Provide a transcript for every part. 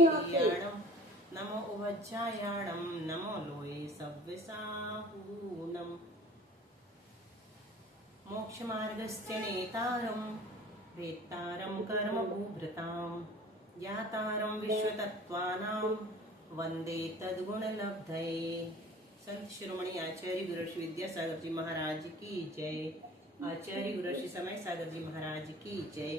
वीर्याणं नमो उभज्जायाणं नमो लोये सव्यसाहूनम् मोक्षमार्गस्य नेतारं वेत्तारं कर्मभूभृतां ज्ञातारं विश्वतत्त्वानां वंदे तद्गुणलब्धये। संत शिरोमणि आचार्य गुरु श्री विद्यासागर जी महाराज की जय। आचार्य गुरु श्री समय सागर जी महाराज की जय।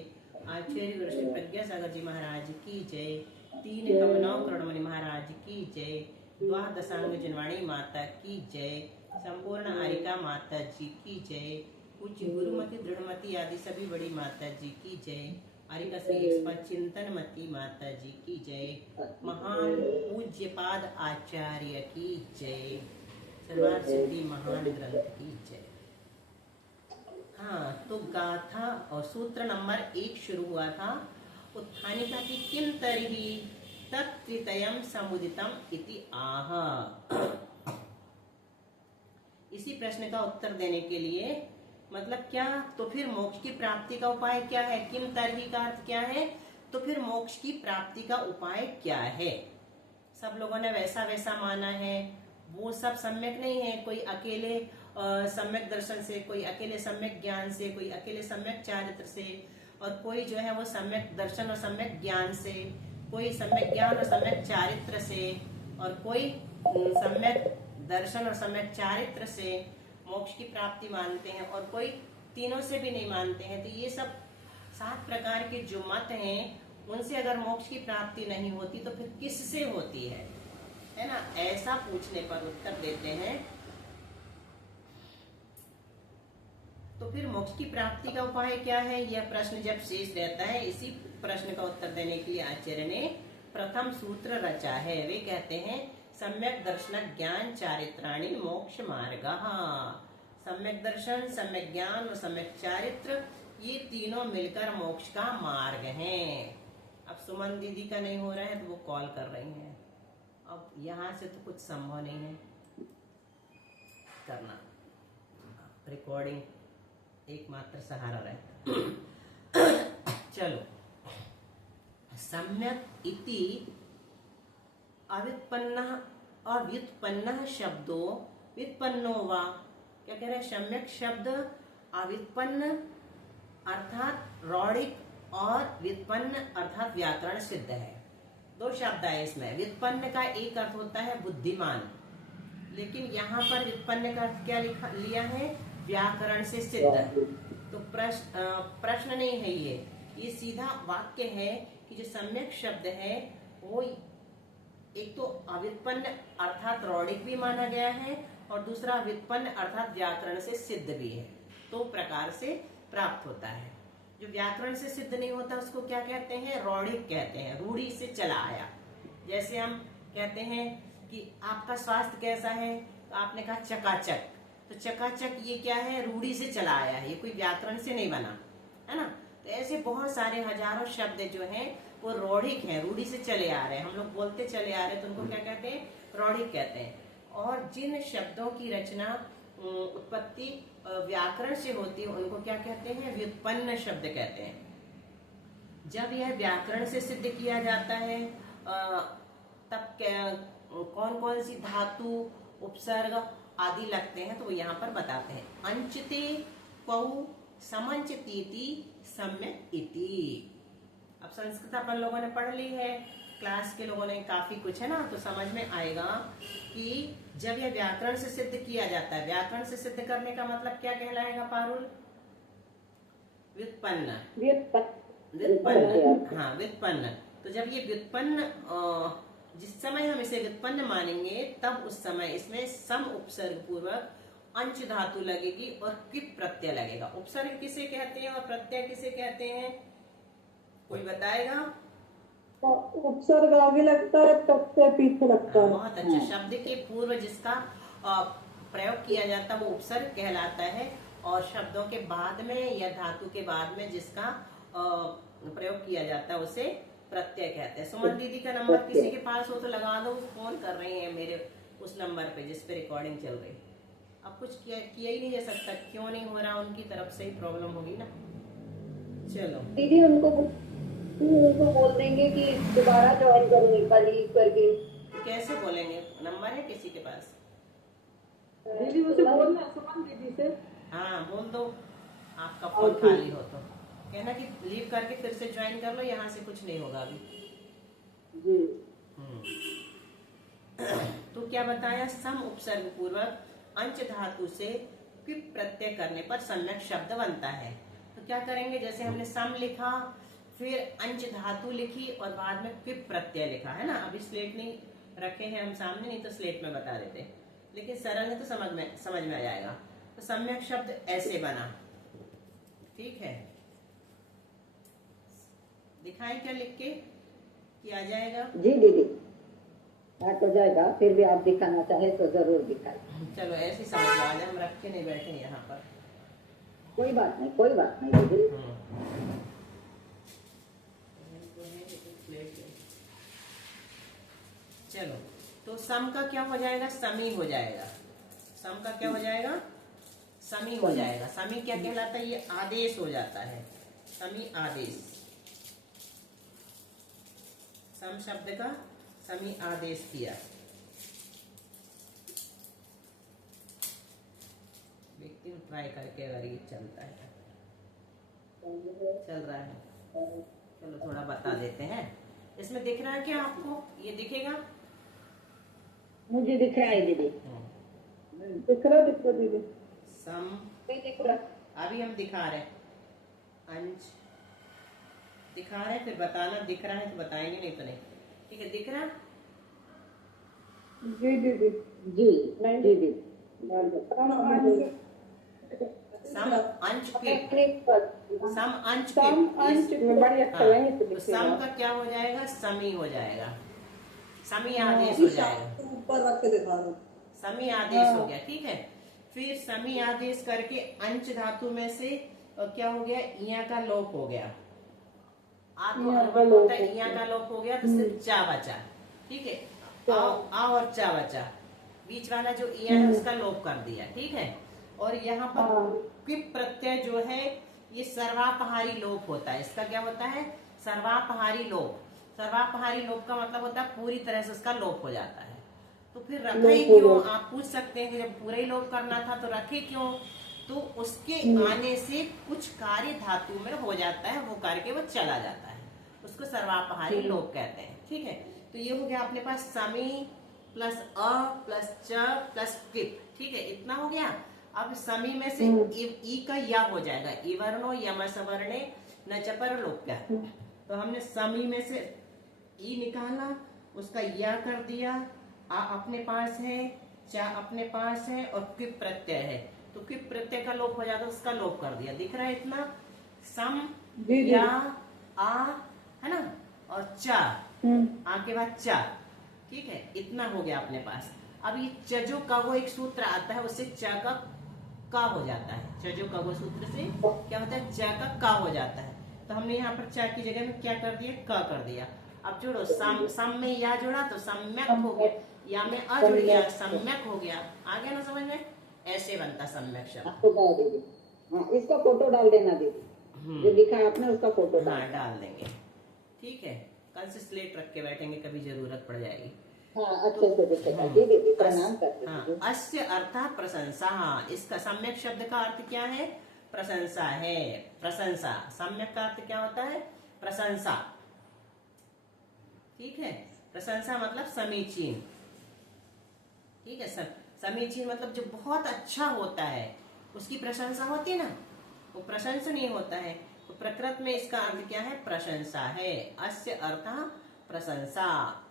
आचार्य गुरु श्री प्रज्ञासागर जी महाराज की जय। तीन कमनौ करुणमणि महाराज की जय। द्वादशांग जनवाणी माता की जय। संपूर्ण आरिका माता जी की जय। पूज्य गुरुमति दृढ़मति आदि सभी बड़ी माता जी की जय। आरिका श्री एक्सपर्ट चिंतनमती माता जी की जय। महान पूज्य पाद आचार्य की जय। सर्वार्थ सिद्धि महान ग्रंथ की जय। हाँ, तो गाथा और सूत्र नंबर 1 शुरू हुआ था। उत्थानिका की किम तर्हि तत्त्रितयं समुदितम इति आह। इसी प्रश्न का उत्तर देने के लिए मतलब क्या, तो फिर मोक्ष की प्राप्ति का उपाय क्या है। किम तर्हि का अर्थ क्या है, तो फिर मोक्ष की प्राप्ति का उपाय क्या है। सब लोगों ने वैसा वैसा माना है, वो सब सम्यक नहीं है। कोई अकेले सम्यक दर्शन से, कोई अकेले सम्यक ज्ञान से, कोई अकेले सम्यक चारित्र से, और कोई जो है वो सम्यक दर्शन और सम्यक ज्ञान से, कोई सम्यक ज्ञान और सम्यक चारित्र से, और कोई सम्यक दर्शन और सम्यक चारित्र से मोक्ष की प्राप्ति मानते हैं, और कोई तीनों से भी नहीं मानते हैं। तो ये सब 7 प्रकार के जो मत हैं, उनसे अगर मोक्ष की प्राप्ति नहीं होती तो फिर किससे होती है ना। ऐसा पूछने पर उत्तर देते हैं। तो फिर मोक्ष की प्राप्ति का उपाय क्या है, यह प्रश्न जब शेष रहता है, इसी प्रश्न का उत्तर देने के लिए आचार्य ने प्रथम सूत्र रचा है। वे कहते हैं सम्यक दर्शन ज्ञान चारित्राणि मोक्ष मार्ग। सम्यक दर्शन, सम्यक ज्ञान और सम्यक चारित्र, ये तीनों मिलकर मोक्ष का मार्ग हैं। अब सुमन दीदी का नहीं हो रहा है तो वो कॉल कर रही हैं। अब यहाँ से तो कुछ संभव नहीं है करना, रिकॉर्डिंग एकमात्र सहारा रहता। चलो, सम्यक इति अव्युत्पन्न शब्दो व्युत्पन्नो वा। क्या कह रहे हैं, सम्यक शब्द अव्युत्पन्न अर्थात रौड़िक और व्युत्पन्न अर्थात व्याकरण सिद्ध है। 2 शब्द है इसमें। व्युत्पन्न का एक अर्थ होता है बुद्धिमान, लेकिन यहाँ पर व्युत्पन्न का अर्थ क्या लिया है, व्याकरण से सिद्ध। तो प्रश्न नहीं है ये सीधा वाक्य है कि जो सम्यक शब्द है वो एक तो अव्युत्पन्न अर्थात रौड़िक भी माना गया है, और दूसरा व्युत्पन्न अर्थात व्याकरण से सिद्ध भी है। 2 प्रकार से प्राप्त होता है। जो व्याकरण से सिद्ध नहीं होता उसको क्या कहते हैं, रौड़िक कहते हैं, रूढ़ी से चला आया। जैसे हम कहते हैं कि आपका स्वास्थ्य कैसा है, तो आपने कहा चकाचक, तो चकाचक ये क्या है, रूढ़ी से चला आया है, ये कोई व्याकरण से नहीं बना है ना। तो ऐसे बहुत सारे हजारों शब्द जो हैं वो रौड़िक हैं, रूढ़ी से चले आ रहे हैं, हम लोग बोलते चले आ रहे हैं, तो उनको क्या कहते हैं, रौड़िक कहते हैं। और जिन शब्दों की रचना उत्पत्ति व्याकरण से होती है उनको क्या कहते हैं, व्युत्पन्न शब्द कहते हैं। जब यह व्याकरण से सिद्ध किया जाता है तब कौन कौन सी धातु उपसर्ग आदि लगते हैं, तो वो यहाँ पर बताते हैं। अंचते पौ समंचतीति सम्यक इति। अब संस्कृत अपन लोगों ने पढ़ ली है, क्लास के लोगों ने काफी कुछ है ना, तो समझ में आएगा कि जब यह व्याकरण से सिद्ध किया जाता है, व्याकरण से सिद्ध करने का मतलब क्या कहलाएगा पारुल, व्युत्पन्न। व्युत्पन्न, हाँ व्युत्पन्न। तो जब ये व्युत्पन्न, जिस समय हम इसे व्युत्पन्न मानेंगे तब उस समय इसमें सम उपसर्ग पूर्वक अंश धातु लगेगी और किप प्रत्यय लगेगा। उपसर्ग किसे कहते हैं और प्रत्यय किसे कहते हैं, कोई बताएगा। उपसर्ग आगे लगता है, प्रत्यय पीछे लगता है। बहुत अच्छा। शब्द के पूर्व जिसका प्रयोग किया जाता है वो उपसर्ग कहलाता है, और शब्दों के बाद में या धातु के बाद में जिसका प्रयोग किया जाता है उसे प्रत्यय कहते हैं। सुमन दीदी का नंबर किसी के पास हो तो लगा दो, फोन कर रही हैं मेरे उस नंबर पे जिस पे रिकॉर्डिंग चल रही। अब कुछ किया ही नहीं जा सकता, क्यों नहीं हो रहा, उनकी तरफ से ही प्रॉब्लम होगी ना। चलो दीदी उनको उनको बोल देंगे कि दोबारा ज्वाइन करने का लीव करके। कैसे बोलेंगे? नंबर है किसी के पास? दीदी उसे बोलना, सुमन दीदी से। हाँ बोल दो, आपका फोन खाली हो तो कहना कि लीव करके फिर से ज्वाइन कर लो, यहाँ से कुछ नहीं होगा अभी। जी। तो क्या बताया? सम उपसर्ग पूर्वक अंच धातु से क्विप प्रत्यय करने पर सम्यक शब्द बनता है। तो क्या करेंगे? जैसे हमने सम लिखा, फिर अंच धातु लिखी और बाद में क्विप प्रत्यय लिखा है ना। अभी स्लेट नहीं रखे हैं हम सामने, नहीं तो स्लेट में बता देते, लेकिन सरल है तो समझ में आ जाएगा। तो सम्यक शब्द ऐसे बना, ठीक है। दिखाएं क्या लिख के कि आ जाएगा? जी दीदी आ तो जाएगा, फिर भी आप दिखाना चाहे तो जरूर दिखाए। चलो ऐसे समझ लो, आज हम रख के नहीं बैठे यहाँ पर। कोई बात नहीं, कोई बात नहीं दीदी। चलो, तो सम का क्या हो जाएगा? समी हो जाएगा। सम का क्या हो जाएगा? समी हो जाएगा। समी क्या कहलाता है? ये आदेश हो जाता है। समी आदेश, सम शब्द का समी आदेश किया। देखती हूँ ट्राई करके अगर ये चलता है। चल रहा है, चलो थोड़ा बता देते हैं। इसमें दिख रहा है क्या आपको? ये दिखेगा? मुझे दिख रहा है दीदी। दिख रहा दीदी। सम दिख रहा। अभी हम दिखा रहे हैं, अंश दिखा रहे हैं, फिर बताना दिख रहा है तो बताएंगे, नहीं तो नहीं। ठीक है, दिख रहा? जी दीदी। जी दीदी। सम अंश क्लिप, सम अंश तो सम का क्या हो जाएगा? समी हो जाएगा। समी आदेश हो जाएगा। ऊपर रख के दिखा दो। समी आदेश हो गया, ठीक है। फिर समी आदेश करके अंश धातु में से क्या हो गया? इया का लोप हो गया। आपको अनुभव होता है इया का लोप हो गया तो सिर्फ चा बचा, ठीक है। आ और चा बचा, बीच वाला जो इया है उसका लोप कर दिया, ठीक है। और यहाँ पर क्विप प्रत्यय जो है ये सर्वापहारी लोप होता है। इसका क्या होता है? सर्वापहारी लोप। सर्वापहारी लोप का मतलब होता है पूरी तरह से उसका लोप हो जाता है। तो फिर रखे ही क्यों? आप पूछ सकते हैं कि जब पूरा ही लोप करना था तो रखे क्यों? तो उसके आने से कुछ कार्य धातु में हो जाता है, वो करके वो चला जाता है, उसको सर्वापहारी लोप कहते हैं, ठीक है। तो ये हो गया अपने पास समी प्लस अ प्लस च प्लस क्विप, ठीक है, इतना हो गया। अब समी में से ई का या हो जाएगा, इवर्णो यम सवर्णे न चपर लोप क्या। तो हमने समी में से ई निकाला, उसका या कर दिया, आ अपने पास है, चा अपने पास है और क्विप प्रत्यय है, तो क्विप प्रत्यय का लोप हो जाता है, उसका लोप कर दिया। दिख रहा है इतना? सम या आ है ना, और चा, आ के बाद चा, ठीक है, इतना हो गया अपने पास। अब ये चजो का वो एक सूत्र आता है, उससे च का हो जाता है। चजो का वो सूत्र से क्या होता है? च का हो जाता है। तो हमने यहाँ पर च की जगह में क्या कर दिया? क कर दिया। अब जोड़ो, सम में या जोड़ा तो सम्यक हो गया, या में अ जुड़ गया, सम्यक हो गया। आ गया ना समझ में? ऐसे बनता सम्यक शब्द। हाँ, इसका फोटो डाल देना दीदी, जो लिखा है आपने उसका फोटो डाल देंगे, ठीक है। कल से स्लेट रख के बैठेंगे, कभी जरूरत पड़ जाएगी। हाँ, अच्छे से दिखेगा दीदी, प्रणाम करते हैं। हाँ, अस्य अर्थः प्रशंसा। हाँ, इसका सम्यक शब्द का अर्थ क्या है? प्रशंसा है। प्रशंसा, सम्यक का अर्थ क्या होता है? प्रशंसा, ठीक है। प्रशंसा मतलब समीचीन, ठीक है। समीचीन मतलब जो बहुत अच्छा होता है उसकी प्रशंसा होती है ना, वो प्रशंसनीय होता है। तो प्रकृत में इसका अर्थ क्या है? प्रशंसा है। अस्य अर्थः प्रशंसा।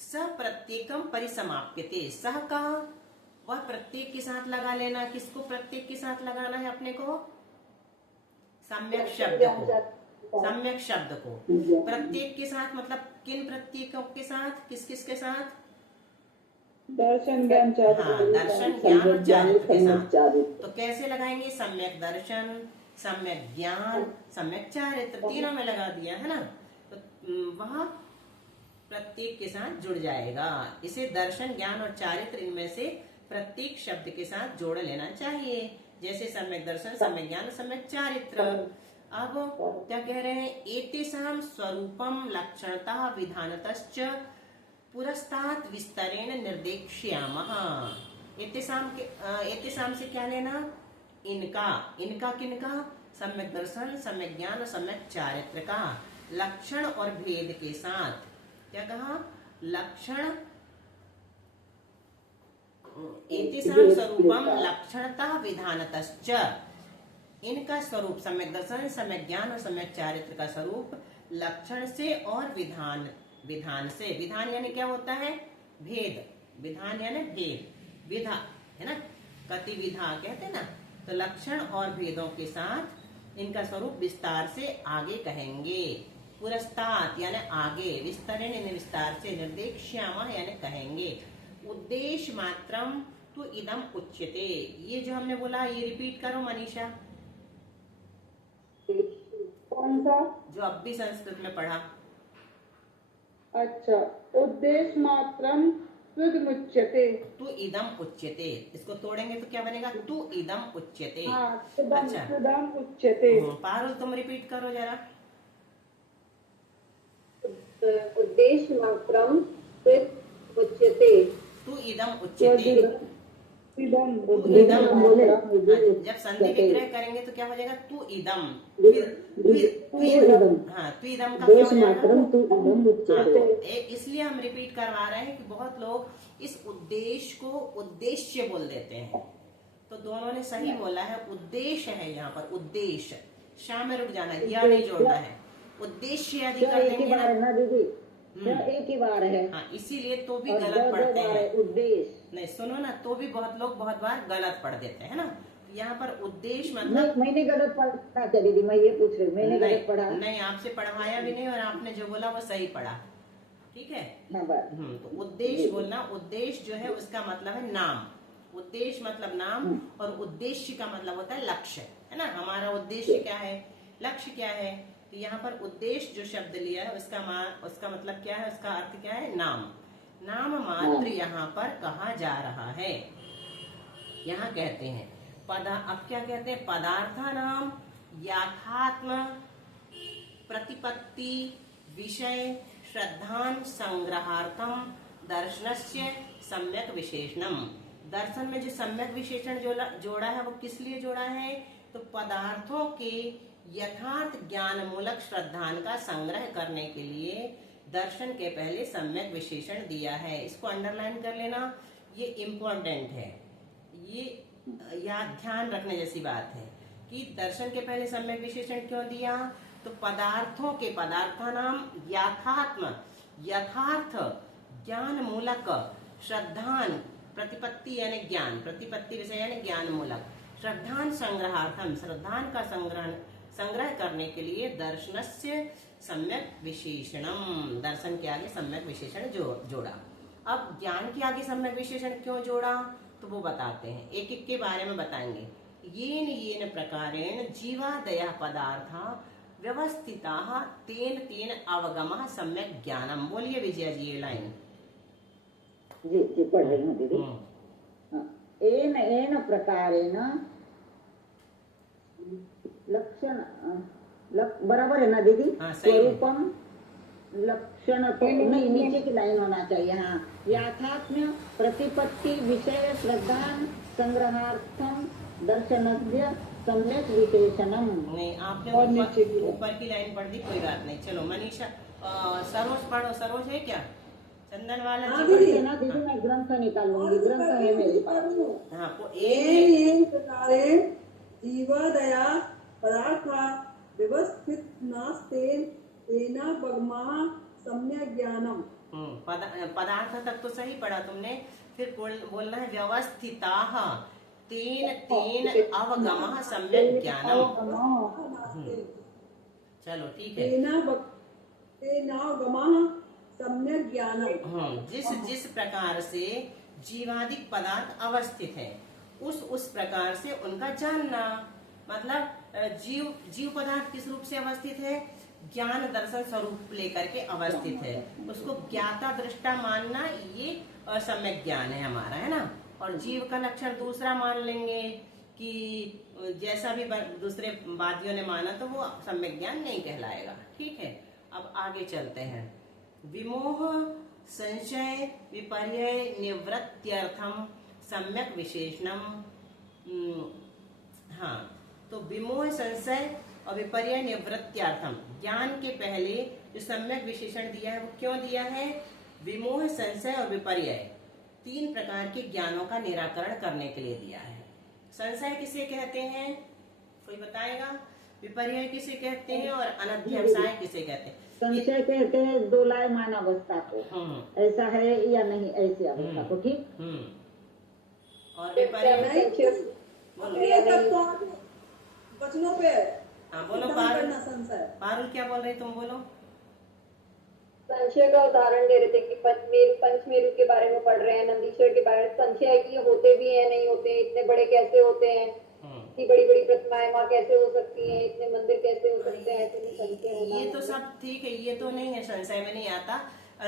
स प्रत्येकम परिसमाप्यते। सह का वह प्रत्येक के साथ लगा लेना। किसको प्रत्येक के साथ लगाना है अपने को? सम्यक शब्द को। सम्यक शब्द को प्रत्येक के साथ मतलब किन प्रत्येकों के साथ? किस किस के साथ? दर्शन ज्ञान चारित्र। हाँ, दर्शन ज्ञान और चारित्र के साथ। तो कैसे लगाएंगे? सम्यक दर्शन, सम्यक ज्ञान, सम्यक चारित्र, तीनों में लगा दिया है ना। तो वह प्रत्येक के साथ जुड़ जाएगा। इसे दर्शन ज्ञान और चारित्र, इनमें से प्रत्येक शब्द के साथ जोड़ लेना चाहिए। जैसे सम्यक दर्शन, सम्यक ज्ञान, सम्यक चारित्र। अब क्या कह रहे हैं, एतेषां स्वरूपम लक्षणतः विधानतश्च पुरस्तात् विस्तरेण निर्देक्ष्यामः। एतेषां से क्या लेना, इनका, इनका किनका, सम्यक दर्शन, सम्यक ज्ञान और सम्यक चारित्र का लक्षण और भेद के साथ। क्या कहा, लक्षण, एतेषां स्वरूपम लक्षणतः विधानतश्च, इनका स्वरूप सम्यक दर्शन, सम्यक ज्ञान और सम्यक चारित्र का स्वरूप लक्षण से और विधान, विधान से, विधान यानी क्या होता है, भेद, विधान यानी भेद, विधा है ना, कति विधा कहते हैं ना, तो लक्षण और भेदों के साथ इनका स्वरूप विस्तार से आगे कहेंगे। पुरस्तात् यानी आगे, विस्तरेण यानी विस्तार से, निर्देक्ष्यामः यानी कहेंगे। उद्देश्य मात्रम तो इदम उच्यते, ये जो हमने बोला ये रिपीट करो मनीषा, कौन सा? जो अब भी संस्कृत में पढ़ा। अच्छा, उद्देश्य मात्रम त्वदमुच्यते, तु इदम उच्यते, इसको तोड़ेंगे तो क्या बनेगा, तु इदम उच्यते। हाँ, अच्छा, त्वदम उच्यते। पारुल तुम रिपीट करो जरा। उद्देश्य मात्रम त्वदमुच्यते, तु इदम उच्यते। इदम इदम बोले। जब संधि विग्रह करेंगे तो क्या हो जाएगा, तु इदम, हाँ त्विदम का क्या हो जाएगा, हाँ, तो इसलिए हम रिपीट करवा रहे हैं कि बहुत लोग इस उद्देश्य को उद्देश्य बोल देते हैं, तो दोनों ने सही बोला है, उद्देश्य है यहाँ पर, उद्देश्य, शाम में रुक जाना है, या नहीं जोड़ना है, उद्देश्य यदि कर देंगे ना दीदी, एक ही बार है, हाँ इसीलिए तो भी गलत पढ़ते हैं, उद्देश्य नहीं सुनो ना, तो भी बहुत लोग बहुत बार गलत पढ़ देते हैं ना, यहाँ पर उद्देश्य मतलब, मैंने गलत पढ़ा क्या दीदी, मैं ये पूछ रही हूँ, मैंने गलत पढ़ा नहीं, आपसे पढ़वाया भी नहीं और आपने जो बोला वो सही पढ़ा, ठीक है। तो उद्देश्य बोलना, उद्देश्य जो है उसका मतलब है नाम, उद्देश्य मतलब नाम, और उद्देश्य का मतलब होता है लक्ष्य, है ना, हमारा उद्देश्य क्या है, लक्ष्य क्या है, तो यहाँ पर उद्देश्य जो शब्द लिया है उसका मतलब क्या है, उसका अर्थ क्या है, नाम, नाम मात्र यहाँ पर कहा जा रहा है। यहाँ कहते हैं अब क्या कहते हैं, पदार्थानाम यथात्म प्रतिपत्ति विषय श्रद्धान संग्रहार्थम दर्शनस्य सम्यक विशेषणम। दर्शन में जो सम्यक विशेषण जोड़ा है वो किस लिए जोड़ा है, तो पदार्थों के यथार्थ ज्ञान मूलक श्रद्धान का संग्रह करने के लिए दर्शन के पहले सम्यक विशेषण दिया है। इसको अंडरलाइन कर लेना, ये इम्पोर्टेंट है, ये याद ध्यान रखने जैसी बात है कि दर्शन के पहले सम्यक विशेषण क्यों दिया, तो पदार्थों के, पदार्था नाम यथात्म, यथार्थ ज्ञान मूलक श्रद्धान, प्रतिपत्ति यानी ज्ञान, प्रतिपत्ति विषय यानी ज्ञान मूलक, श्रद्धान संग्रहार्थम, श्रद्धान का संग्रह करने के लिए दर्शनस्य सम्यक विशेषणम, दर्शन के आगे सम्यक विशेषण जोड़ा। अब ज्ञान के आगे सम्यक विशेषण क्यों जोड़ा, तो वो बताते हैं, एक एक के बारे में बताएंगे। येन येन प्रकारेण जीवादयः पदार्था व्यवस्थिताः तेन तेन अवगमः सम्यक ज्ञानम। बोलिए विजया जी ये लाइन। जी पढ़ रही हूँ दीदी। येन येन प्रकारेण लक्षण, बराबर है ना दीदी, स्वरूपम लक्षण, तो नहीं नीचे की लाइन होना चाहिए, हाँ, यथात्म्य प्रतिपत्ति विषय श्रद्धान संग्रहार्थम दर्शनस्य सम्यक विशेषणम। नहीं, आपने ऊपर की लाइन पढ़ दी, कोई बात नहीं। चलो मनीषा, सरोज पढ़ो, सरोज है क्या, चंदन वाला जी पढ़िए ना दीदी, मैं ग्रंथ निकालूंगी, ग्रंथ है मेरे पास। हाँ, जीवादया पदार्था व्यवस्थित नास्तेन तेना बगमः सम्यक ज्ञानम। पदार्थ तक तो सही पढ़ा तुमने, फिर बोलना है व्यवस्थिताः तेन तेन अवगमः सम्यक ज्ञानम। चलो ठीक है, तेनावगमः सम्यक ज्ञानम। जिस प्रकार से जीवादिक पदार्थ अवस्थित है उस प्रकार से उनका जानना, मतलब जीव पदार्थ किस रूप से अवस्थित है, ज्ञान दर्शन स्वरूप लेकर के अवस्थित है, उसको ज्ञाता दृष्टा मानना, ये असम्यक ज्ञान है हमारा, है ना। और जीव का लक्षण दूसरा मान लेंगे, कि जैसा भी दूसरे वादियों ने माना तो वो सम्यक ज्ञान नहीं कहलाएगा। ठीक है, अब आगे चलते हैं। विमोह संशय विपर्य निवृत्त्यर्थम सम्यक विशेषणम। हाँ, तो विमोह संशय और विपर्य निवृत्त्यर्थम, ज्ञान के पहले जो सम्यक विशेषण दिया है वो क्यों दिया है? विमोह संशय और विपर्य, 3 प्रकार के ज्ञानों का निराकरण करने के लिए दिया है। संशय किसे कहते हैं, कोई बताएगा? विपर्य किसे कहते हैं और अनध्यवसाय किसे कहते हैं? संशय कहते हैं दोलायमान अवस्था को, ऐसा है या नहीं ऐसी अवस्था को। ठीक। और विपर्य ये तब तो आप वचनों पे हाँ बोलो खत्म पारुल। करना संशय। पारुल क्या बोल रहे तुम बोलो। संशय का उदाहरण दे रहे थे कि पंचमेरु के बारे में पढ़ रहे हैं, नंदीश्वर के बारे में। संशय है कि ये होते भी हैं, नहीं होते, इतने बड़े कैसे होते हैं, इतनी बड़ी बड़ी प्रतिमाएं वहाँ कैसे हो सकती हैं, इतने मंदिर कैसे हो सकते हैं, ऐसे नहीं संशय होना। ये तो सब ठीक है, ये तो नहीं है, संशय में नहीं आता।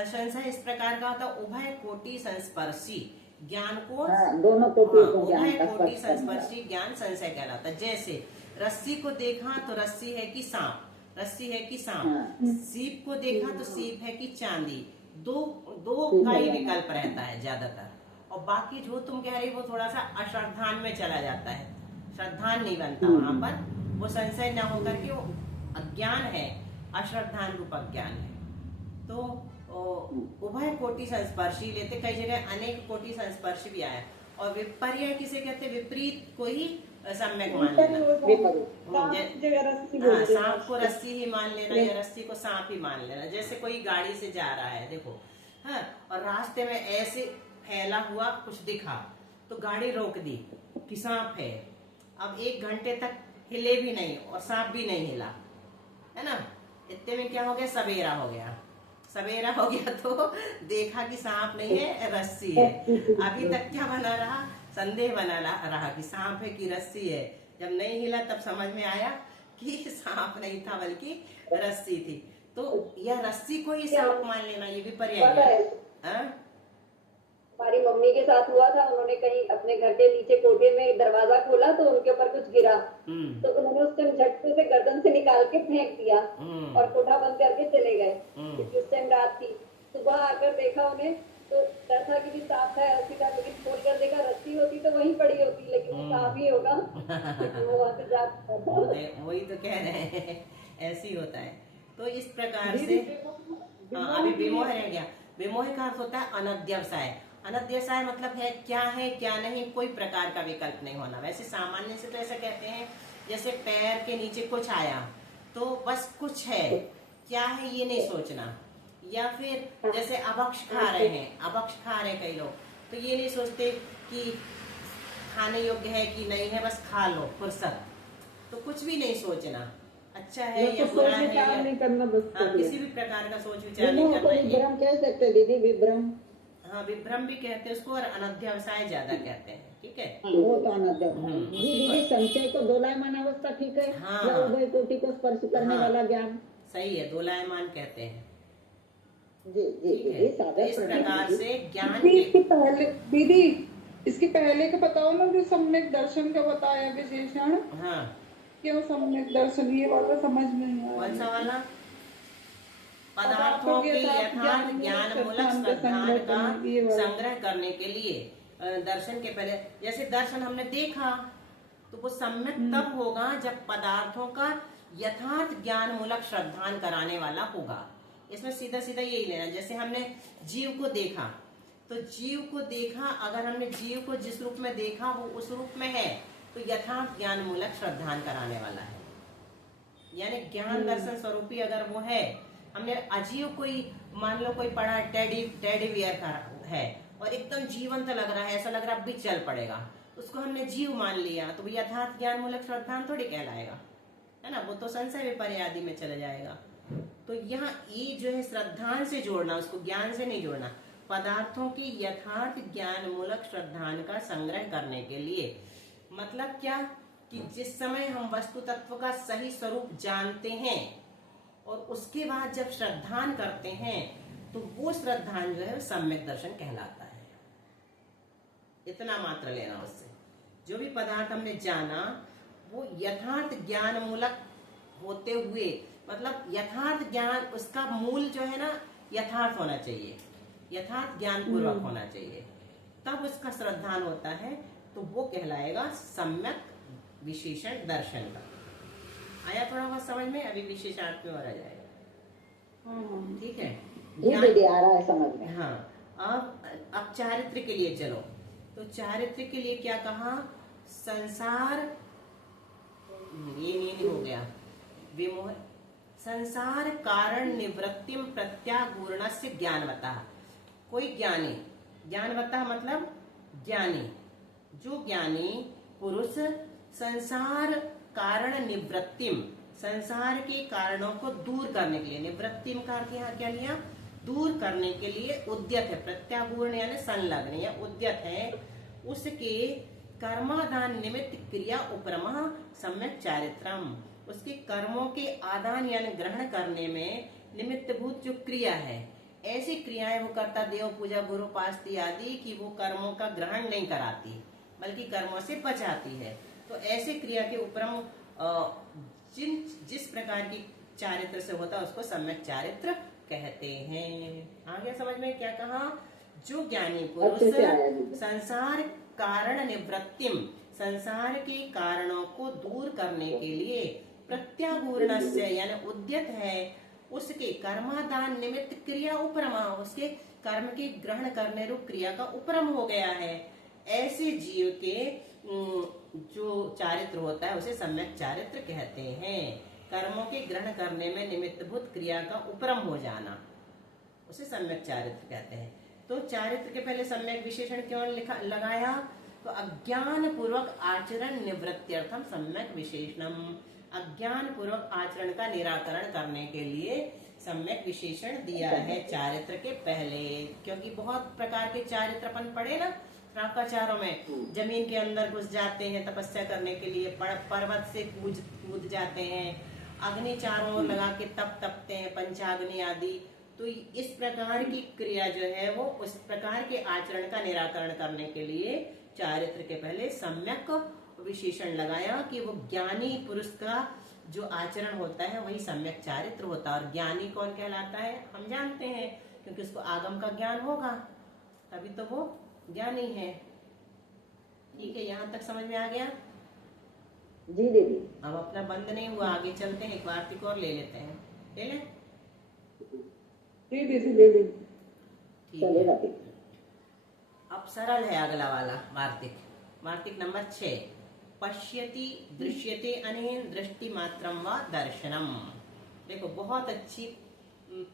संशय इस प्रकार का होता है उभय कोटि संस्पर्शी ज्ञान को, दोनों कोटि को उभय ज्ञान कोटि संस्पर्शी ज्ञान संशय कहलाता है। जैसे रस्सी को देखा तो रस्सी है कि सांप, रस्सी है कि सांप, सीप को देखा तो सीप है कि चांदी, दो का ही विकल्प रहता है ज्यादातर। और बाकी जो तुम कह रही वो थोड़ा सा अश्रद्धान में चला जाता है, श्रद्धान नहीं बनता वहां पर, वो संशय न होकर के वो अज्ञान है, अश्रद्धान रूप अज्ञान है। तो उभय कोटि संस्पर्शी लेते, कई जगह अनेक कोटि संस्पर्शी भी आया। और विपर्य किसे कहते? विपरीत को ही सम्यक मान लेना। सांप को रस्सी ही मान लेना या रस्सी को सांप ही मान लेना। जैसे कोई गाड़ी से जा रहा है, देखो, हाँ, और रास्ते में ऐसे फैला हुआ कुछ दिखा तो गाड़ी रोक दी कि सांप है। अब 1 घंटे तक हिले भी नहीं और सांप भी नहीं हिला, है ना। इतने में क्या हो गया? सवेरा हो गया। सवेरा हो गया तो देखा कि सांप नहीं है, रस्सी है। अभी तक क्या बना रहा? संदेह बना रहा कि सांप है कि रस्सी है। जब नहीं हिला तब समझ में आया कि सांप नहीं था बल्कि रस्सी थी। तो यह रस्सी को ही सांप मान लेना, ये विपर्य है। हमारी मम्मी के साथ हुआ था, उन्होंने कहीं अपने घर के नीचे कोठे में दरवाजा खोला तो उनके ऊपर कुछ गिरा, तो उन्होंने उस टाइम झटके से गर्दन से निकाल के फेंक दिया और कोठा बंद करके चले गए, क्योंकि उस टाइम रात थी। सुबह आकर देखा उन्हें तो डर था कि सांप है, सीधा, लेकिन खोल कर देखा रस्सी होती तो वहीं पड़ी होती, लेकिन वो सांप ही होगा। वो वहाँ से जा वही तो कह रहे हैं, ऐसी होता है। तो इस प्रकार से अभी विमोह रह गया। विमोह का अर्थ होता है अनध्यवसाय। अनध्यवसाय मतलब है क्या नहीं, कोई प्रकार का विकल्प नहीं होना। वैसे सामान्य से तो ऐसा कहते हैं, जैसे पैर के नीचे कुछ आया तो बस कुछ है, क्या है ये नहीं सोचना। या फिर जैसे अभक्ष खा रहे हैं कई लोग, तो ये नहीं सोचते कि खाने योग्य है कि नहीं है, बस खा लो फुर्सत, तो कुछ भी नहीं सोचना, अच्छा है या बुरा है, किसी भी प्रकार का सोच विचार नहीं करना। विभ्रम कह सकते दीदी, विभ्रम। हाँ, विभ्रम भी कहते हैं उसको, और अनध्यवसाय ज्यादा कहते हैं। ठीक है, वो तो अनध्यवसाय। दीदी संशय को दोलायमान अवस्था ठीक है, या उभय कोटि को स्पर्श करने वाला ज्ञान सही है, दोलायमान कहते हैं। जी जी दीदी, इस प्रकार से ज्ञान इसके पहले दीदी, इसके पहले का बताओ ना, जो सम्यक दर्शन का बताया विशेषण। हाँ, क्यों सम्यक दर्शन, ये वाला समझ में नहीं आया। कौन सा वाला? पदार्थों के यथार्थ ज्ञान मूलक श्रद्धान का संग्रह करने के लिए दर्शन के पहले, जैसे दर्शन हमने देखा तो वो सम्यक तब होगा जब पदार्थों का यथार्थ ज्ञान मूलक श्रद्धान कराने वाला होगा। इसमें सीधा सीधा यही लेना, जैसे हमने जीव को देखा तो जीव को देखा, अगर हमने जीव को जिस रूप में देखा वो उस रूप में है तो यथार्थ ज्ञान मूलक श्रद्धान कराने वाला है। यानी ज्ञान दर्शन स्वरूपी अगर वो है, हमने अजीव कोई, मान लो कोई पड़ा टेडी बियर का है और एकदम जीवंत लग रहा है, ऐसा लग रहा है अब भी चल पड़ेगा, उसको हमने जीव मान लिया तो यथार्थ ज्ञान मूलक श्रद्धान थोड़ी कहलाएगा, है ना, वो तो संशय विपर्य आदि में चला जाएगा। तो यहाँ ये जो है श्रद्धान से जोड़ना, उसको ज्ञान से नहीं जोड़ना। पदार्थों की यथार्थ ज्ञान मूलक श्रद्धान का संग्रह करने के लिए, मतलब क्या कि जिस समय हम वस्तु तत्व का सही स्वरूप जानते हैं और उसके बाद जब श्रद्धान करते हैं तो वो श्रद्धान जो है सम्यक दर्शन कहलाता है। इतना मात्र लेना उससे, जो भी पदार्थ हमने जाना वो यथार्थ ज्ञान मूलक होते हुए, मतलब यथार्थ ज्ञान, उसका मूल जो है ना यथार्थ होना चाहिए, यथार्थ ज्ञान पूर्वक होना चाहिए, तब उसका श्रद्धान होता है, तो वो कहलाएगा सम्यक विशेषण दर्शन का। आया थोड़ा बहुत समझ में? अभी विशेषार्थ में और आ जाएगा। ठीक है, जी दीदी आ रहा है समझ में। हाँ, अब चारित्र के लिए चलो। तो चारित्र के लिए क्या कहा? संसार, ये नहीं हो गया, विमोह, संसार कारण निवृत्तिम प्रत्यागूर्णस्य ज्ञानवता। कोई ज्ञानी, ज्ञानवता मतलब ज्ञानी, जो ज्ञानी पुरुष संसार कारण निवृत्तिम, संसार के कारणों को दूर करने के लिए, निवृत्तिम का अर्थ यहाँ क्या लिया? दूर करने के लिए उद्यत है, प्रत्यागूर्ण यानी संलग्न या उद्यत है, उसके कर्मादान निमित्त क्रिया उपरमा सम्यक चारित्रम, उसके कर्मों के आदान यानी ग्रहण करने में निमित्तभूत जो क्रिया है, ऐसी क्रियाएं वो करता, देव पूजा गुरु पास्ती आदि, कि वो कर्मों का ग्रहण नहीं कराती बल्कि कर्मों से बचाती है। तो ऐसे क्रिया के उपरम जिस प्रकार की चारित्र से होता है उसको सम्यक चारित्र कहते हैं। आगे समझ में क्या कहा? जो ज्ञानी पुरुष संसार कारण निवृत्तिम, संसार के कारणों को दूर करने के लिए प्रत्यागूर्णस्य यानी उद्यत है, उसके कर्मादान निमित्त क्रिया उपरमा, उसके कर्म के ग्रहण करने रूप क्रिया का उपरम हो गया है, ऐसे जीव के जो चारित्र होता है उसे सम्यक चारित्र कहते हैं। कर्मों के ग्रहण करने में निमित्तभूत क्रिया का उपरम हो जाना, उसे सम्यक चारित्र कहते हैं। तो चारित्र के पहले सम्यक विशेषण क्यों लगाया? तो अज्ञान पूर्वक आचरण निवृत्त्यर्थम सम्यक विशेषणम, अज्ञान पूर्वक आचरण का निराकरण करने के लिए सम्यक विशेषण दिया है चारित्र के पहले। क्योंकि बहुत प्रकार के चारित्र अपन पढ़े ना श्रावकाचारों में, जमीन के अंदर घुस जाते हैं तपस्या करने के लिए, पर्वत से कूद जाते हैं, अग्नि चारों ओर लगा के तपते हैं, पंचाग्नि आदि। तो इस प्रकार की क्रिया जो है वो उस प्रकार के आचरण का निराकरण करने के लिए चारित्र के पहले सम्यक विशेषण लगाया कि वो ज्ञानी पुरुष का जो आचरण होता है वही सम्यक चारित्र होता है। और ज्ञानी कौन कहलाता है हम जानते हैं, क्योंकि उसको आगम का ज्ञान होगा, तभी तो वो ज्ञानी है। ठीक है, यहाँ तक समझ में आ गया? जी दीदी। अब अपना बंद नहीं हुआ, आगे चलते हैं, एक वार्तिक और ले लेते हैं। ले लें? जी दीदी ले ली। चलेगा। अब सरल है अगला वाला वार्तिक, वार्तिक नंबर 6। पश्यति दृश्यते अनेन दृष्टि मात्रम व दर्शनम। देखो बहुत अच्छी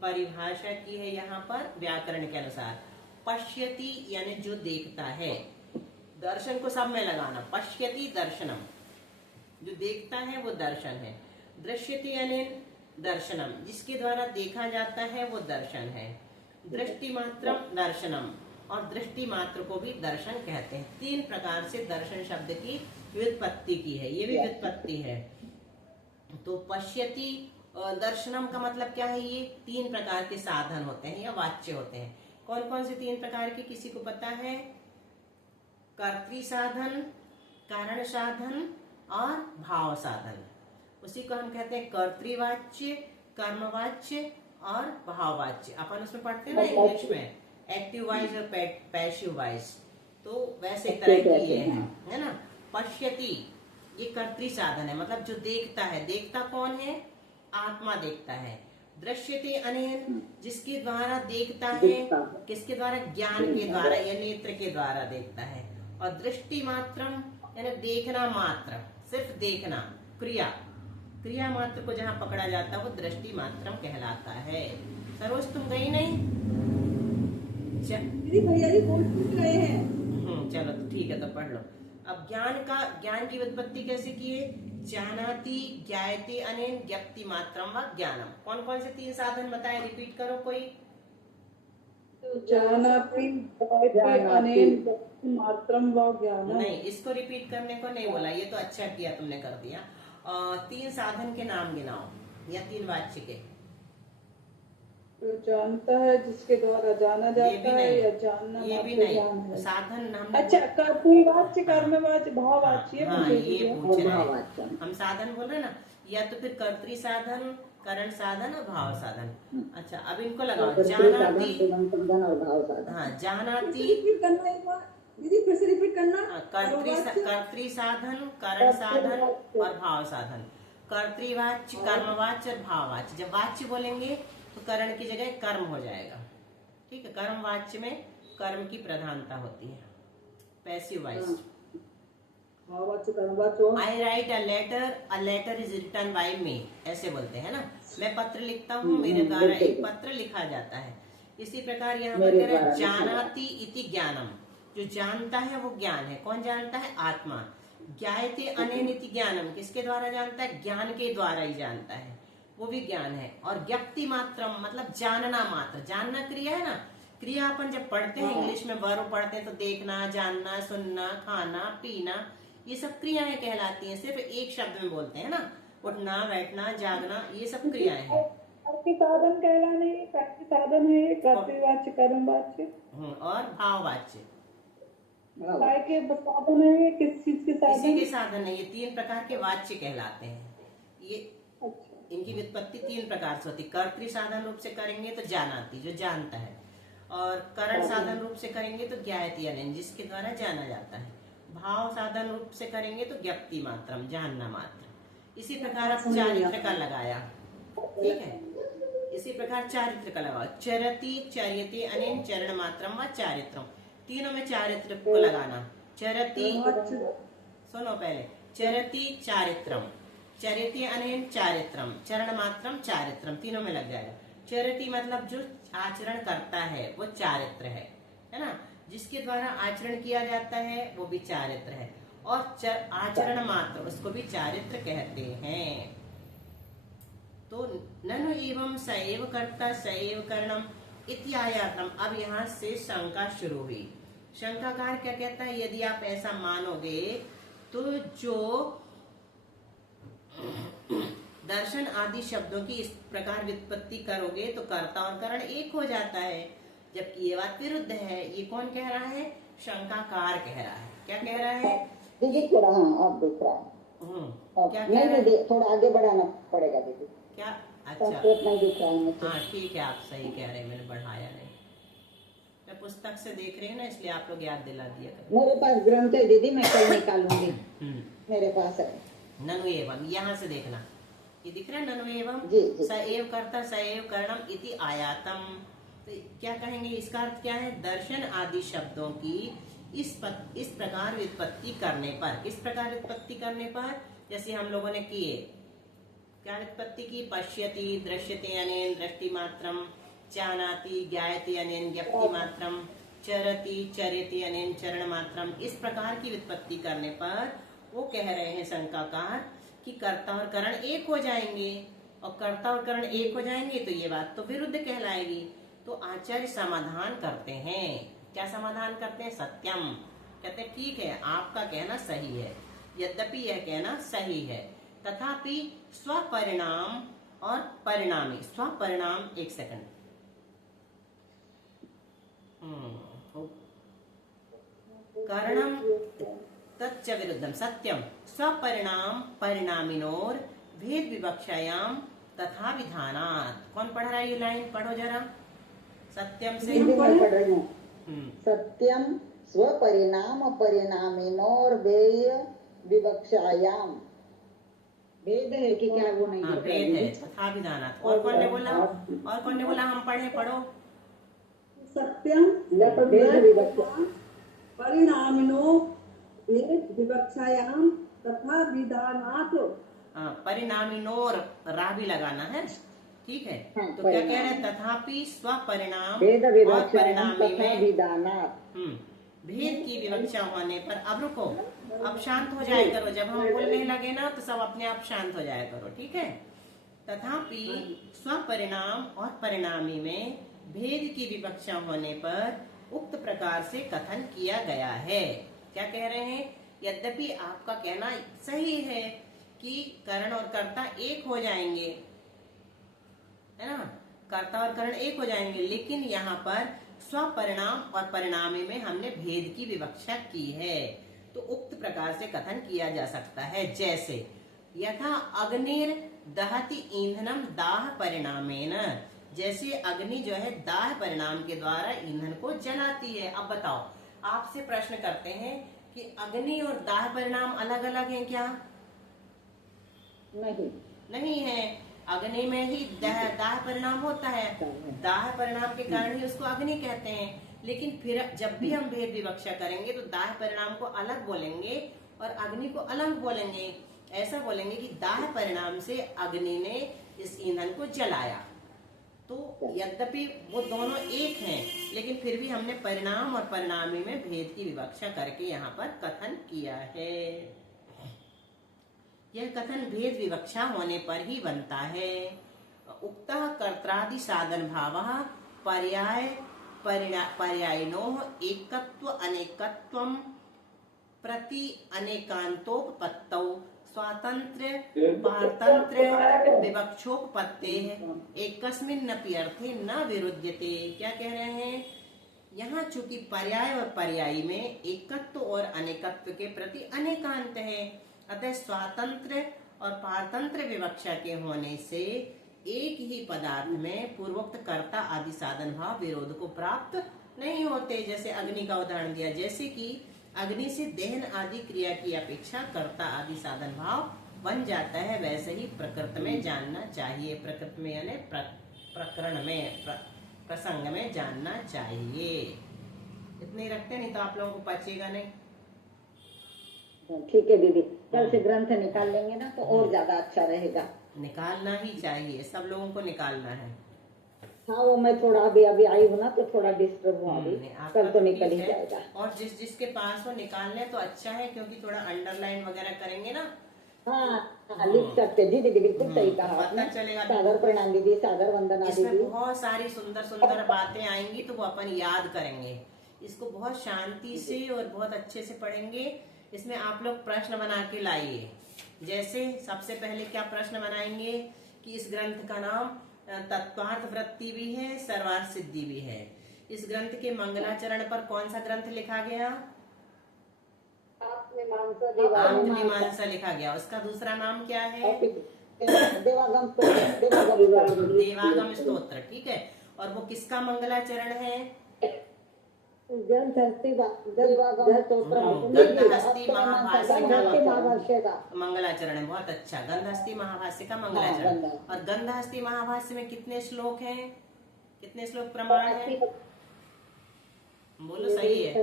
परिभाषा की है यहाँ पर व्याकरण के अनुसार। पश्यति यानी जो देखता है, दर्शन को सब में लगाना, पश्यति दर्शनम, जो देखता है वो दर्शन है। दृश्यते यानी दर्शनम, जिसके द्वारा देखा जाता है वो दर्शन है। दृष्टि मात्रम दर्शनम, और दृष्टि मात्र को भी दर्शन कहते हैं। 3 प्रकार से दर्शन शब्द की व्युत्पत्ति की है, ये भी व्युत्पत्ति है। तो पश्यति दर्शनम का मतलब क्या है? ये 3 प्रकार के साधन होते हैं या वाच्य होते हैं। कौन कौन से 3 प्रकार के किसी को पता है? कर्तृ साधन, कारण साधन और भाव साधन। उसी को हम कहते हैं कर्तृवाच्य, कर्मवाच्य और भाववाच्य। अपन उसमें पढ़ते हैं ना इंग्लिश में, एक्टिव वॉइस और पैसिव वॉइस। तो वैसे तरह की ये है ना। पश्यति ये कर्तृ साधन है, मतलब जो देखता है। देखता कौन है? आत्मा देखता है। दृश्यते अनेन, जिसके द्वारा देखता है, किसके द्वारा? ज्ञान के द्वारा या नेत्र के द्वारा देखता है। और दृष्टि मात्रम यानी देखना मात्र, सिर्फ देखना, क्रिया, क्रिया मात्र को जहाँ पकड़ा जाता है वो दृष्टि मात्रम कहलाता है। सरोज तुम गई नहीं? दीदी भैया जी बोल रहे हैं। चलो तो ठीक है, तो पढ़ लो। अब ज्ञान की व्युत्पत्ति कैसे की है? जानाति ज्ञायते अनेन ज्ञप्ति मात्रम व ज्ञानम। कौन कौन से 3 साधन बताए? रिपीट करो कोई। जानाति ज्ञायते अनेन ज्ञप्ति मात्रम व ज्ञानम। नहीं, इसको रिपीट करने को नहीं बोला, ये तो अच्छा किया तुमने कर दिया। 3 साधन के नाम गिनाओ या 3 वाच्य के। तो जानता है जिसके द्वारा जाना ये भी जाता है, नहीं, या जानना ये भी मात्र ज्ञान नहीं। है। साधन हमने अच्छा, कर्तृवाच्य, कर्मवाच्य, भाववाच्य हाँ, पूछे ये दीजिए। पूछ और रहे भाववाच्य। हैं। हम साधन बोल रहे हैं ना, या तो फिर कर्तृ साधन, करण साधन और भाव साधन। अच्छा, अब इनको लगाओ। कर्तृ साधन, जानाति, सुगम साधन और भाव साधन। हाँ, जानाति, रिपीट करना एक बार दीदी, फिर से रिपीट करना। कर्तृ साधन, करण साधन और भाव साधन। कर्तृवाच्य, कर्मवाच्य और भाववाच्य। जब वाच्य बोलेंगे तो करण की जगह कर्म हो जाएगा, ठीक है। कर्म वाच्य में कर्म की प्रधानता होती है, पैसिव वॉइस। भाववाच्य, कर्मवाच्य। I write a letter is written by me, ऐसे बोलते हैं ना। मैं पत्र लिखता हूँ, मेरे द्वारा एक पत्र लिखा जाता है। इसी प्रकार यहाँ पर कह रहे हैं जानाति इति ज्ञानम, जो जानता है वो ज्ञान है। कौन जानता है? आत्मा। ज्ञायते अनेन इति ज्ञानम, किसके द्वारा जानता है? ज्ञान के द्वारा ही जानता है, वो भी ज्ञान है। और ज्ञप्ति मात्रम मतलब जानना मात्र, जानना क्रिया है ना। क्रिया अपन जब पढ़ते हैं इंग्लिश में, वर्ब पढ़ते हैं तो देखना, जानना, सुनना, खाना, पीना, ये सब क्रियाएं कहलाती हैं। सिर्फ एक शब्द में बोलते हैं ना, उठना, बैठना, जागना, ये सब क्रियाएं हैं। कर्तृ साधन कहलाने, कर्तृ साधन है कर्तृवाच्य, कर्मवाच्य और भाववाच्य। काय के साधन है, किस चीज के किसी साधन? के साधन है। ये 3 प्रकार के वाच्य कहलाते हैं। ये अच्छा, इनकी व्युत्पत्ति 3 प्रकार से होती है। कर्तृ साधन रूप से करेंगे तो जानाति, जो जानता है। और करण साधन रूप से करेंगे तो ज्ञायति अनेन, जिसके द्वारा जाना जाता है। भाव साधन रूप से करेंगे तो ज्ञप्ति मात्रम, जानना मात्र। इसी प्रकार अब चारित्र का लगाया, ठीक है। इसी प्रकार चारित्र का लगाओ। चरति, चर्यते अनेन चरण मात्रम व चारित्रम, तीनों में चारित्र को लगाना। चरति, सुनो पहले, चरति चारित्रम, चरित्र अनेन चारित्रम, चरण मात्रम चारित्रम, तीनों में लग जाएगा। चरित्र मतलब जो आचरण करता है वो चारित्र है ना। जिसके द्वारा आचरण किया जाता है वो भी चारित्र है। और आचरण मात्र, उसको भी चारित्र कहते हैं। तो ननु एवं सएव कर्ता सएव करणम इत्यायातम। अब यहाँ से शंका शुरू हुई। शंकाकार क्या कहता है? यदि आप ऐसा मानोगे तो जो दर्शन आदि शब्दों की इस प्रकार व्युत्पत्ति करोगे तो कर्ता और करण एक हो जाता है, जबकि ये बात विरुद्ध है। ये कौन कह रहा है? शंकाकार कह रहा है। क्या कह रहा है? दीदी थोड़ा, हाँ अब दिख रहा है। क्या नहीं दीदी, थोड़ा आगे बढ़ाना पड़ेगा दीदी। क्या? अच्छा, संस्कृत नहीं दिख रहा है मुझे। हाँ ठीक है, आप सही कह रहे हैं, मैंने बढ़ाया नहीं। मैं पुस्तक से देख रही हूँ ना, इसलिए आप लोग याद दिला दिया करें। मेरे पास ग्रंथ है दीदी, मैं कल निकालूंगी। मेरे पास है। ननु एवं, यहाँ से देखना, ये दिख रहा है ननु एवं। जी, जी। सएव कर्ता सएव करणम इति आयातम। तो क्या कहेंगे? इसका अर्थ क्या है? दर्शन आदि शब्दों की इस प्रकार व्युत्पत्ति करने पर, किस प्रकार व्युत्पत्ति करने पर? जैसे हम लोगों ने किए, क्या व्युत्पत्ति की? पश्यति, दृश्यते अनेन दृष्टि मात्रम, जानाति, ज्ञायते अनेन ज्ञप्ति मात्रम, चरति, चर्यते अनेन चरण मात्रम। इस प्रकार की व्युत्पत्ति करने पर वो कह रहे हैं शंकाकार कि कर्ता और करण एक हो जाएंगे, और कर्ता और करण एक हो जाएंगे तो ये बात तो विरुद्ध कहलाएगी। तो आचार्य समाधान करते हैं। क्या समाधान करते हैं? सत्यम, कहते हैं ठीक है, आपका कहना सही है, यद्यपि यह कहना सही है, तथापि स्वपरिणाम और परिणामी, स्वपरिणाम, एक सेकंड, कारणम तच्च विरुद्धम सत्यम स्वपरिणाम परिणामिनोर भेद विवक्षायाम तथा विधानात्। कौन पढ़ रहा है ये लाइन? पढ़ो जरा सत्यम से। मैं पढ़ रही हूँ। सत्यम स्वपरिणाम परिणामिनोर भेद विवक्षायाम। भेद है कि क्या? वो नहीं, भेद है, तथा विधानात्। और कौन ने बोला? और कौन ने बोला? हम पढ़े, पढ़ो। सत्यम भेद विवक्षा परिणामिनो भेद विवक्षायाम तथा विधानात्। परिणामिनोर, रा भी लगाना है, ठीक है। हाँ, तो क्या कह रहे हैं? तथापि स्वपरिणाम भेद और विवक्षायाम परिणामी तथा में विधानात्। भेद की विवक्षा होने पर, अब रुको, अब शांत हो जाया करो। जब हम बोलने लगे ना तो सब अपने आप शांत हो जाया करो, ठीक है। तथापि स्वपरिणाम और परिणामी में भेद की विवक्षा होने पर उक्त प्रकार से कथन किया गया है। क्या कह रहे हैं? यद्यपि आपका कहना सही है कि करण और कर्ता एक हो जाएंगे, है ना, कर्ता और करण एक हो जाएंगे, लेकिन यहाँ पर स्वपरिणाम और परिणामी में हमने भेद की विवक्षा की है। तो उक्त प्रकार से कथन किया जा सकता है, जैसे यथा अग्निर दहति ईंधनम दाह परिणामेन, जैसे अग्नि जो है दाह परिणाम के द्वारा ईंधन को जलाती है। अब बताओ, आपसे प्रश्न करते हैं कि अग्नि और दाह परिणाम अलग अलग हैं क्या? नहीं है। अग्नि में ही दाह परिणाम होता है, दाह परिणाम के कारण ही उसको अग्नि कहते हैं। लेकिन फिर जब भी हम भेद विवक्षा करेंगे तो दाह परिणाम को अलग बोलेंगे और अग्नि को अलग बोलेंगे। ऐसा बोलेंगे कि दाह परिणाम से अग्नि ने इस ईंधन को जलाया। तो यद्यपि वो दोनों एक हैं, लेकिन फिर भी हमने परिणाम और परिणामी में भेद की विवक्षा करके यहाँ पर कथन किया है। यह कथन भेद विवक्षा होने पर ही बनता है। उक्तः कर्त्रादि साधन भावः पर्याय पर्यायिनोः एकत्व अनेकत्वं प्रति अनेकान्तोपपत्तौ स्वातंत्र्य पारतंत्र्य विवक्षोपपत्तेः एकस्मिन्नपि अर्थे न विरुध्यते। क्या कह रहे हैं? यहाँ चूंकि पर्याय और पर्यायी में एकत्व और अनेकत्व के प्रति अनेकांत है, अतः स्वातंत्र्य और पारतंत्र विवक्षा के होने से एक ही पदार्थ में पूर्वोक्त कर्ता आदि साधन भाव विरोध को प्राप्त नहीं होते। जैसे अग्नि का उदाहरण दिया, जैसे कि अग्नि से दहन आदि क्रिया की अपेक्षा कर्ता आदि साधन भाव बन जाता है, वैसे ही प्रकृति में जानना चाहिए। प्रकृति में यानी प्रकरण में प्रसंग में जानना चाहिए। इतने ही रखते, नहीं तो आप लोगों को पचेगा नहीं। ठीक है दीदी, कल से ग्रंथ निकाल लेंगे ना तो और ज्यादा अच्छा रहेगा। निकालना ही चाहिए, सब लोगों को निकालना है। हाँ, वो मैं थोड़ा अभी आई हूँ ना तो थोड़ा डिस्टर्ब हुआ अभी, कल तो निकल ही जाएगा। और जिसके पास हो निकाल ले तो अच्छा है, क्योंकि थोड़ा अंडरलाइन वगैरह करेंगे ना। हाँ, लिख सकते जी दीदी, बिल्कुल सही कहा आपने। चलेगा। सागर प्रणाम दीदी, सागर वंदना दीदी। इसमें बहुत सारी सुंदर सुंदर बातें आएंगी तो वो अपन याद करेंगे। इसको बहुत शांति से और बहुत अच्छे से पढ़ेंगे। इसमें आप लोग प्रश्न बना के लाइए। जैसे सबसे पहले क्या प्रश्न बनाएंगे कि इस ग्रंथ का नाम तत्वार्थ वृत्ति भी है, सर्वार्थ सिद्धि भी है। इस ग्रंथ के मंगलाचरण पर कौन सा ग्रंथ लिखा गया? आत्ममीमांसा लिखा गया। उसका दूसरा नाम क्या है? देवागम स्तोत्र। ठीक है। और वो किसका मंगलाचरण है? गंधहस्ती महाभाष्य का मंगलाचरण है। बहुत अच्छा, गंधहस्ती महाभाष्य का मंगलाचरण। और गंधहस्ती महाभाष्य में कितने श्लोक हैं? कितने श्लोक प्रमाण है? बोलो, सही है।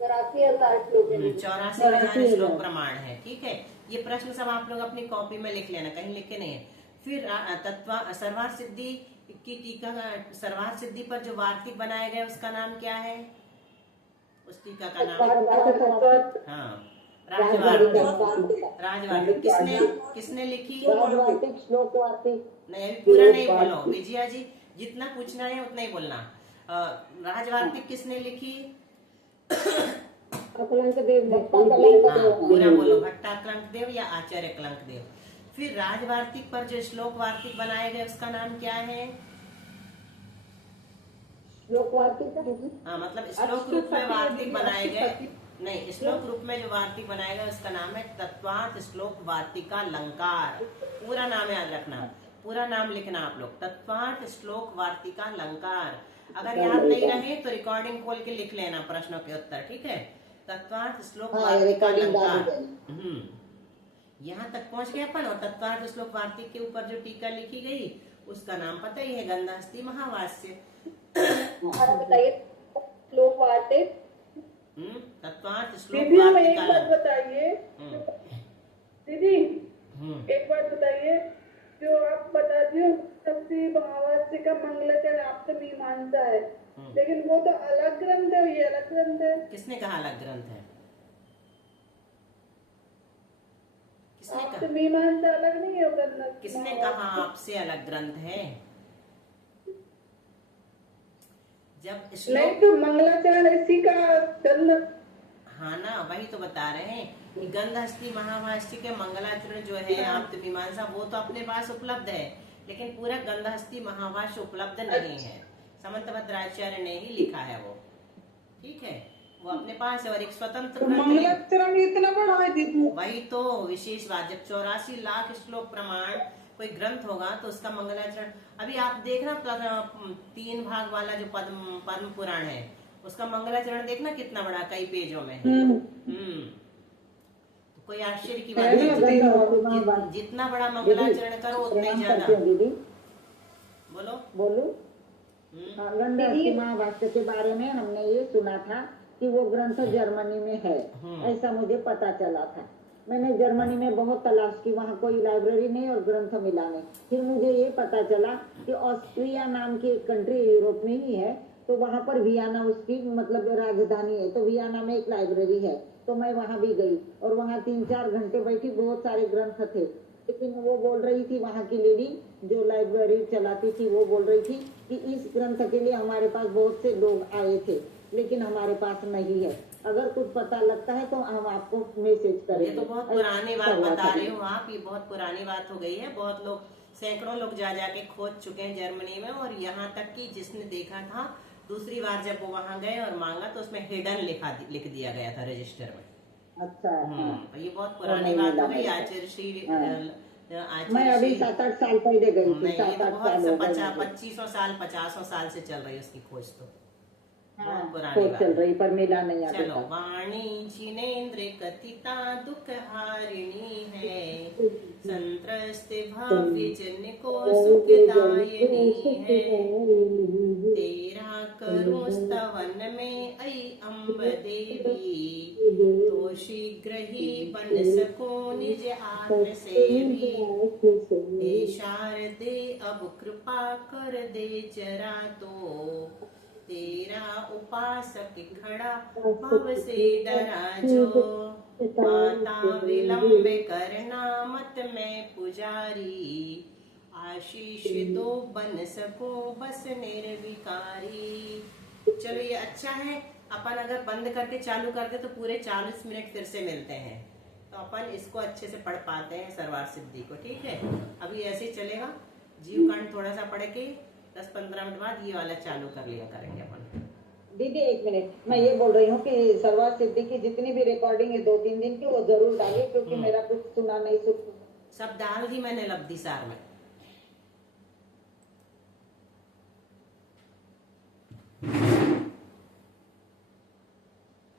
84,000 श्लोक प्रमाण है। ठीक है। ये प्रश्न सब आप लोग अपनी कॉपी में लिख लेना, कहीं लिखे नहीं है। फिर सर्वार्थ सिद्धि की टीका, सर्वार्थ सिद्धि पर जो वार्तिक बनाया गया उसका नाम क्या है? उस टीका का नाम राजवार्तिक। किसने लिखी? नहीं, पूरा नहीं बोलो विजया जी, जितना पूछना है उतना ही बोलना। राजवार्तिक किसने लिखी? पूरा बोलो, भट्टाकलंक देव या आचार्य कलंक देव। फिर राजवार्तिक पर जो श्लोक वार्तिक बनाए गए उसका नाम क्या है? हाँ, मतलब श्लोक रूप में वार्तिक बनाए गए। नहीं, श्लोक रूप में जो वार्तिक बनाया गया उसका नाम है तत्वार्थ श्लोक वार्तिका अलंकार। पूरा नाम याद रखना, पूरा नाम लिखना आप लोग, तत्वार्थ श्लोक वार्तिका अलंकार। अगर याद नहीं रहे तो रिकॉर्डिंग खोल के लिख लेना प्रश्नों के उत्तर। ठीक है। तत्वार्थ श्लोक वार्तिका अलंकार। यहाँ तक पहुंच गए अपन। और तत्वार्थ श्लोक वार्तिक के ऊपर जो टीका लिखी गई उसका नाम पता ही है, गंधहस्ती महाभाष्य। बताइए श्लोक वार्तिक। तत्वार्थ श्लोक दीदी हमें वार्तिका एक बात बताइए दीदी, एक बात बताइए, जो आप बता दिए गंधहस्ती महाभाष्य का मंगलाचरण आत्ममीमांसा है, लेकिन वो तो अलग ग्रंथ है, ये अलग ग्रंथ है। किसने कहा अलग ग्रंथ है? आत्ममीमांसा अलग नहीं है ग्रंथ? किसने कहा आपसे अलग ग्रंथ है? जब नहीं तो मंगलाचरण इसी का ग्रंथ। हाँ ना, वही तो बता रहे हैं कि गंधहस्ती महाभाष्य के मंगलाचरण जो है आत्ममीमांसा, वो तो अपने पास उपलब्ध है। लेकिन पूरा गंधहस्ती महावाष्य उपलब्ध नहीं है, समंतभद्राचार्य ने ही लिखा है वो, ठीक है, वो अपने पास है। और एक स्वतंत्र तो ग्रंथ मंगलाचरण इतना बड़ा है दीदी। वही तो विशेष बात, जब 84 लाख श्लोक प्रमाण कोई ग्रंथ होगा तो उसका मंगलाचरण, अभी आप देखना 3 भाग वाला जो पद्म पुराण है, उसका मंगलाचरण देखना कितना बड़ा, कई पेजों में है। तो कोई आश्चर्य की बात नहीं, जितना बड़ा मंगलाचरण करो उतना ही ज्यादा। दीदी बोलो बोलू गंधहस्ती महावाष्य के बारे में हमने ये सुना था कि वो ग्रंथ जर्मनी में है, ऐसा मुझे पता चला था। मैंने जर्मनी में बहुत तलाश की, वहाँ कोई लाइब्रेरी नहीं और ग्रंथ मिला नहीं। फिर मुझे ये पता चला कि ऑस्ट्रिया नाम की एक कंट्री यूरोप में ही है, तो वहाँ पर वियना उसकी मतलब राजधानी है, तो वियना में एक लाइब्रेरी है। तो मैं वहाँ भी गई और वहाँ 3-4 घंटे बैठी, बहुत सारे ग्रंथ थे। लेकिन वो बोल रही थी, वहाँ की लेडी जो लाइब्रेरी चलाती थी, वो बोल रही थी कि इस ग्रंथ के लिए हमारे पास बहुत से लोग आए थे, लेकिन हमारे पास नहीं है। अगर कुछ पता लगता है तो हम आपको मैसेज करेंगे। ये तो बहुत पुरानी बात बता रहे हो आप, ये बहुत पुरानी बात हो गई है। बहुत लोग, सैकड़ों लोग जा जाके खोज चुके हैं जर्मनी में, और यहाँ तक कि जिसने देखा था, दूसरी बार जब वो वहाँ गए और मांगा तो उसमें हिडन लिख दिया गया था रजिस्टर में। अच्छा तो ये बहुत पुरानी बात हो गई। आचार्य श्री मैं अभी 7-8 साल पहले गई थी। नहीं, ये तो 7-8 साल हो बहुत गए। 2500 साल 50 साल से चल रही है उसकी खोज, तो बहुत पुरानी खोज बात चल है। रही पर मिला नहीं अभी चलो, तक। वाणी जिनेन्द्र कथिता दुख हारिणी है, संत्रस्त भव्य जन को सुखदायिनी है, तेरा करूं स्तवन में ऐ अम्ब देवी, तो शीघ्र ही बन सकूं निज आत्म सेवी, हे शारदे अब कृपा कर दे जरा, तो तेरा उपासक खड़ा भव से डरा जो, माता विलंब करना मत मैं पुजारी, आशीष दो बन सकूं बस निर्विकारी। चलो ये अच्छा है, अपन अगर बंद करके चालू करते तो पूरे 40 मिनट फिर से मिलते हैं, तो अपन इसको अच्छे से पढ़ पाते हैं सर्वार सिद्धि को, ठीक है। अभी ऐसे ही चलेगा, जीवकांड थोड़ा सा पढ़ के 10-15 मिनट बाद ये वाला चालू कर लिया करेंगे अपन। दीदी 1 मिनट, मैं ये बोल रही हूँ कि सर्वार सिद्धि की जितनी भी रिकॉर्डिंग है 2-3 दिन की, वो जरूर डालिए, क्योंकि मेरा कुछ सुना नहीं, सब डाल दी मैंने लब्धि सार में।